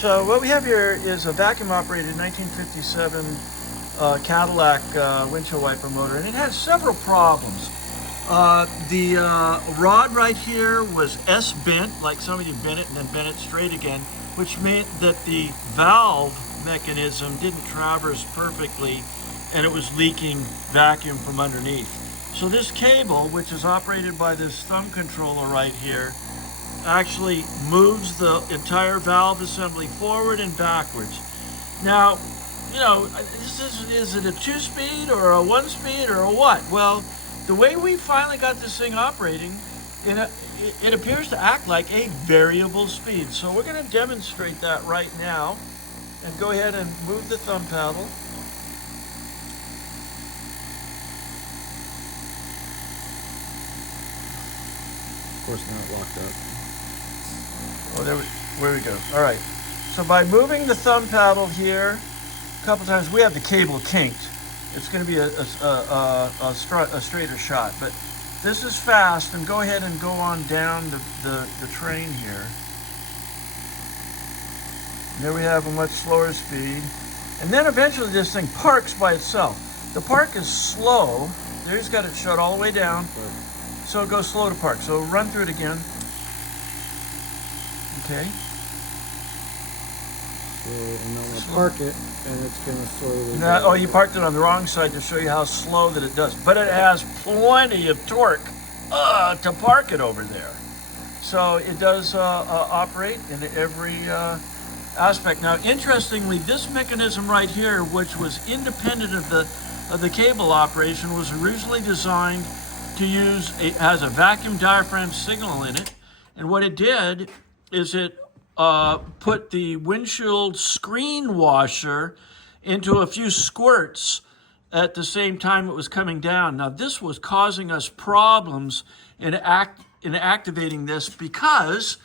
So what we have here is a vacuum-operated 1957 Cadillac windshield wiper motor, and it has several problems. The rod right here was S-bent, like somebody bent it and then bent it straight again, which meant that the valve mechanism didn't traverse perfectly, and it was leaking vacuum from underneath. So this cable, which is operated by this thumb controller right here, actually moves the entire valve assembly forward and backwards. Now, you know, is it a 2-speed or a 1-speed or a what? Well, the way we finally got this thing operating, it appears to act like a variable speed. So we're going to demonstrate that right now, and go ahead and move the thumb paddle. Of course not locked up. Oh, where we go. All right. So by moving the thumb paddle here a couple times, we have the cable kinked. It's going to be a straighter shot. But this is fast, and go ahead and go on down the train here. And there we have a much slower speed. And then eventually this thing parks by itself. The park is slow. There he's got it shut all the way down. So it goes slow to park. So run through it again. Okay. So I'm going to park it, and it's going to slowly Now, oh, you parked it on the wrong side to show you how slow that it does. But it has plenty of torque to park it over there. So it does operate in every aspect. Now, interestingly, this mechanism right here, which was independent of the cable operation, was originally designed to has a vacuum diaphragm signal in it. And what it did is it put the windshield screen washer into a few squirts at the same time it was coming down. Now, this was causing us problems in activating this because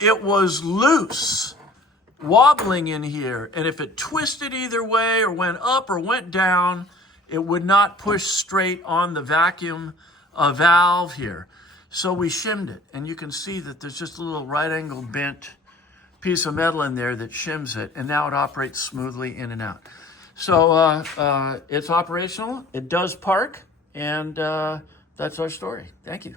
it was loose, wobbling in here. And if it twisted either way or went up or went down, it would not push straight on the vacuum valve here. So we shimmed it, and you can see that there's just a little right-angle bent piece of metal in there that shims it, and now it operates smoothly in and out. So it's operational, it does park, and that's our story. Thank you.